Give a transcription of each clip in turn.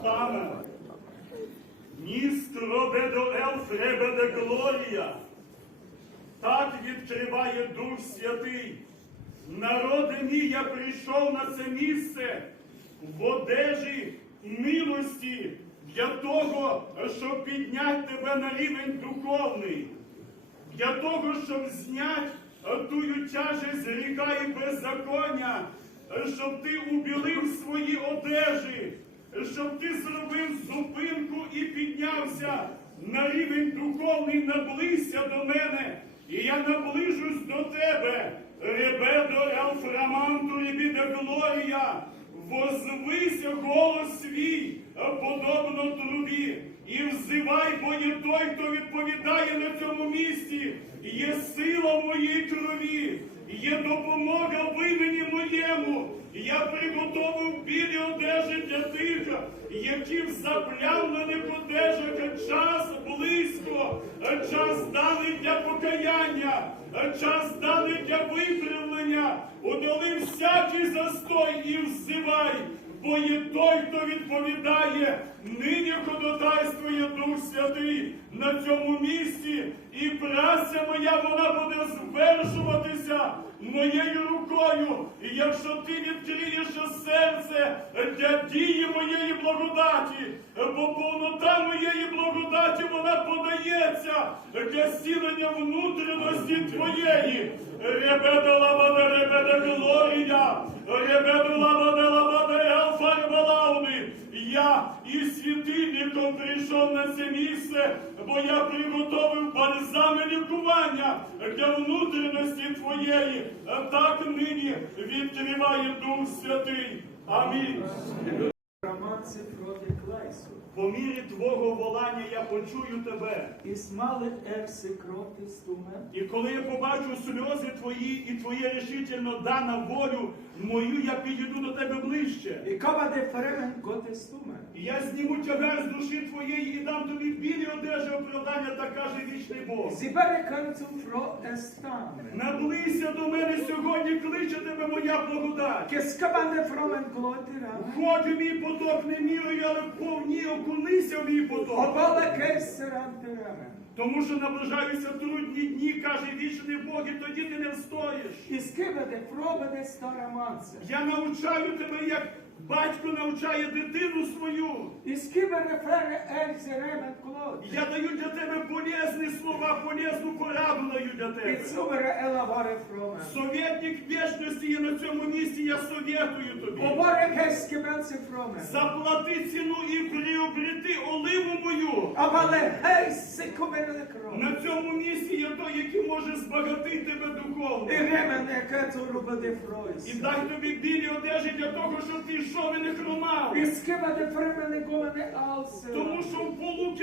Штана. Ністро до Елфребе де Глорія. Так відкриває Дух Святий. Народи мій, я прийшов на це місце в одежі милості для того, щоб підняти тебе на рівень духовний, для того, щоб зняти тую тяжесть гріха і беззаконня, щоб ти убілив свої одежі, щоб ти зробив зупинку і піднявся на рівень духовний, наблизься до мене, і я наближусь до тебе. Ребедо Елфраманту Ребіда Глорія, возвися голос свій, подобно трубі, і взивай, бо є той, хто відповідає на цьому місці, є сила моїй крові, є допомога в імені моєму. Я приготовив білі одежі для тих, які в заплямлених одежах. Час близько, час даний для покаяння, час даний для виправлення, удали всякий застой і взивай, бо є той, хто відповідає, нині ходатайствує Дух Святий на цьому місці, і праця моя вона моєю рукою. І якщо ти відкриєш серце для дії моєї благодаті, бо повнота моєї благодаті вона подається для зцілення внутрішності твоєї. Ребеда лабада, ребеда глорія, ребеда лабада, лабада, елфарбалауни. Я із світильником прийшов на це місце, бо я приготовив бальзами лікування для внутрішності твоєї. Так нині відкриває Дух Святий. Амінь. Романці проти Клайсу. По мірі твого волання я почую тебе. І смали ерси кроти стуме. І коли я побачу сльози твої і твоє рішительно дана волю мою, я підійду до тебе ближче. І кабаде фремен готе стуме. І я зніму тягар з душі твоєї і дам тобі білі одежі оправдання, так каже вічний Бог. Зібере канцу фро. Наблизься до мене сьогодні, кличе тебе моя благодать. Ке фромен глотира. Входь мій поток не мірою, але повні окунися в мій поток. Тому що наближаються трудні дні, каже вічний Бог, і тоді ти не встоїш. Я навчаю тебе, як батько навчає дитину свою. Я даю для тебе полезні слова, полезну даю для тебе. Совєтник вічності є на цьому місці, я совєтую тобі. Заплати ціну і приобрети оливу мою. Абале гейси кумене кров. На цьому місці є той, який може збагатити тебе духовно. І дай тобі білі одежі для того, щоб ти йшов і не хромав. Тому що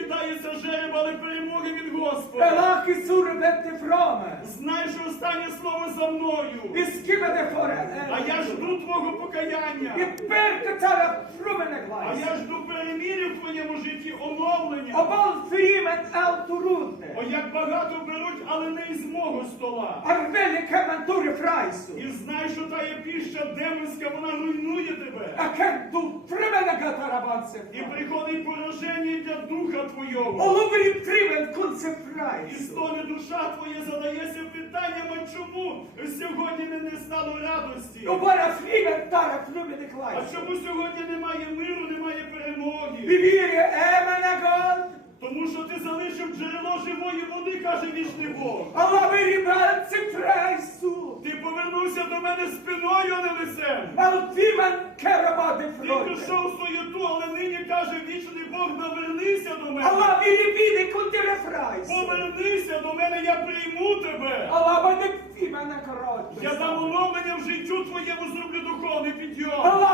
в полу кидається жереб, але перемоги від Господа. Елаки сурбете фроме. Знай, що останнє слово за мною. І скибаде форе. А я жду твого покаяння. І перка цара фрумене А я жду переміри в твоєму житті оновлення. Обал фрімен алтурунте. Як багато беруть, але не із мого стола. Арвелі кементури фрайсу. І знай, що та є піща демонська, вона руйнує тебе. А кенту фремене гатарабанце. І приходить пораження для духа твого. Олубрі фрімен кунце І фрайсу. стоне душа твоя задається питанням, а чому сьогодні не, не стало радості? Обара фрімен тара фрумене А чому сьогодні немає миру, немає перемоги? Вівірі емене год. Тому що ти залишив джерело живої води, каже вічний Бог. Алабері банце фрайсу. Ти повернувся до мене спиною, а не лицем. Алтімен керабаде Ти фройте. пішов в суєту, але нині каже вічний Бог, навернися до мене. Allah biri biri kundire frais. Повернися до мене, я прийму тебе. Allah bana fimene karat. Я дам оновлення в життю твоєму зроблю духовний підйом.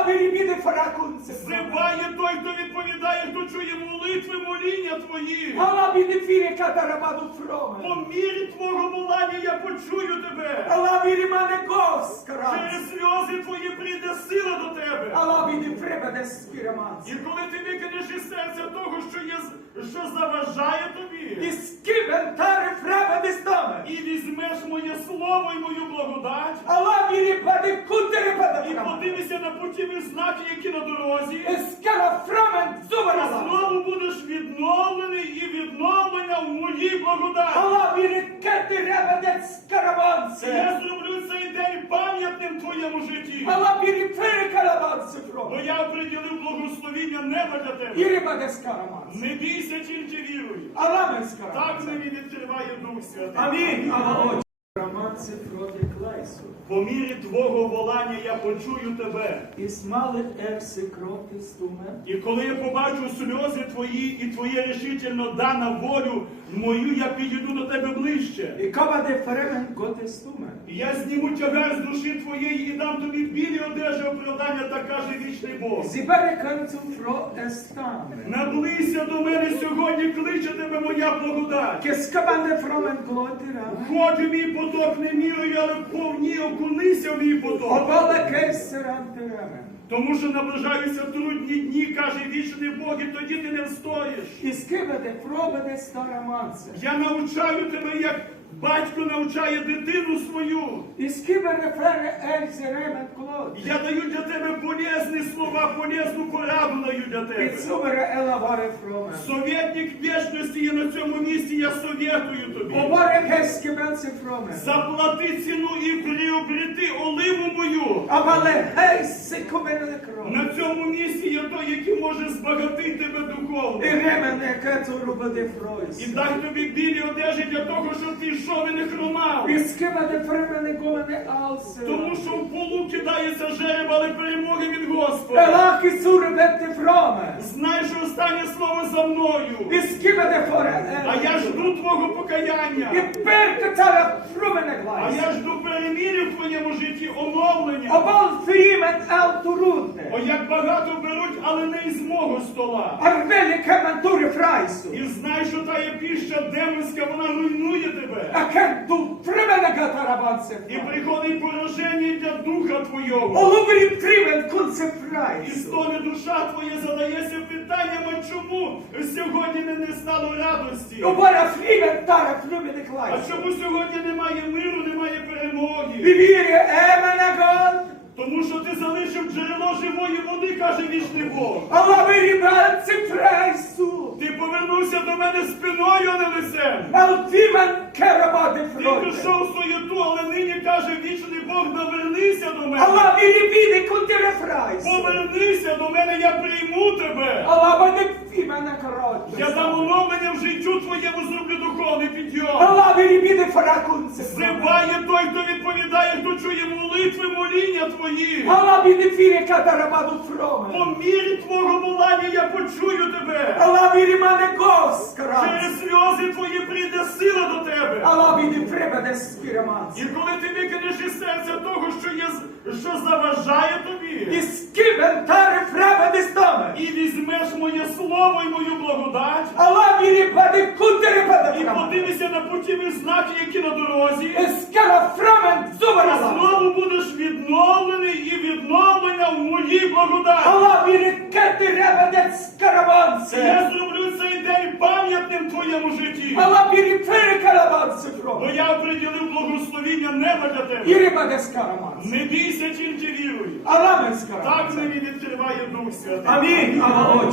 Biri. Зиває той, хто відповідає, хто чує молитви, моління твої. Biri fire kadarabadu frome. По мірі твого волання я почую тебе. Mane gos karat. Через сльози твої прийде сила до тебе. Allah biri fremede spiramans. І коли ти викинеш із серця того, що є з- що заважає тобі, Iskiben tare fremede stame. і візьмеш моє слово і мою благодать, Allah biri bade разі скарафрамен зуба знову будеш відновлений і відновлення в моїй благодаті. Алабі рікети ребедець скарабанце. Я зроблю цей день пам'ятним твоєму житті. Алабі рікери карабанце про. Бо я приділив благословіння неба для тебе. І ребедець карабанце. Не бійся, тільки віруй. Алабе скарабанце. Так мені відкриває Дух Святий. Амінь. Аллах. Karamanse проти Клайсу. По мірі твого волання я почую тебе. Ismalet erse кроки стуме. І коли я побачу сльози твої і твоє рішительно дана волю мою, я підійду до тебе ближче. I kabade фремен gote stume. І Я зніму тягар з душі твоєї і дам тобі білі одежі оправдання, так каже вічний Бог. Zibere kancu fro estame. Наблизься до мене сьогодні, кличе тебе моя благодать. Che scabande fromen glotira. Хоч у мій поток не мірою, але повні окунися в мій поток. Obale kerserante remen. Тому що наближаються трудні дні, каже вічний Бог, і тоді ти не встоїш. I skibade frobade staramanse. Я навчаю тебе, як батько навчає дитину свою. Я даю для тебе полезні слова, полезну пораду даю для тебе. Совєтник вічності на цьому місці, я совєтую тобі. Заплати ціну і приобрети оливу мою. На цьому місці є той, який може збагатити тебе духовно. І дай тобі білі одежі для того, щоб ти йшов і не хромав. Тому що в полу кидається жереб, але перемоги від Господа. Знай, що останнє слово за мною. Skibade fore А я жду твого покаяння. А я жду переміни в твоєму житті, оновлення. О, як багато беруть, але не із мого стола. І знай, що та є піща демонська, вона руйнує тебе. І приходить пораження для духа твого. Olubri primen kunse І стоне душа твоя, задається питанням, а чому сьогодні не, стало радості? Frumene А чому сьогодні немає миру, немає перемоги? Тому що ти залишив джерело живої води, каже вічний Бог. Allah verimanse fraisu. Ти повернувся до мене спиною, а не лицем. Ти пішов в суєту, але нині каже вічний Бог, навернися до мене. Viribide. Повернися до мене, я прийму тебе. Allah bade fimene Я karote. дам оновлення в життю твоєму, зроблю духовний підйом. Allah viribide farakunse. Зиває той, хто відповідає, хто чує молитви, моління твої. Allah bide fire katarabadu По мірі твого волання я почую тебе. Virimane gos karas. Через сльози твої прийде сила до тебе. Allah bide fremene І коли ти викинеш із серця того, що є, що заважає тобі, І fremene stame. І візьмеш моє слово і мою благодать, Allah viribade kuntere pada і framen. подивишся на путіві знаки, які на дорозі, Eskara framen zubarala. знову будеш відновлений і відновлення в моїй благодаті. Allah virikete rebede Я зроблю цей день пам'ятним в твоєму житті. Allah virifere karamanse Бо from. я приділив благословіння неба для тебе. Iribade skaramanse. Не бійся, тільки віруй. Alamen Так skaramanse. мені відкриває Дух Святий. in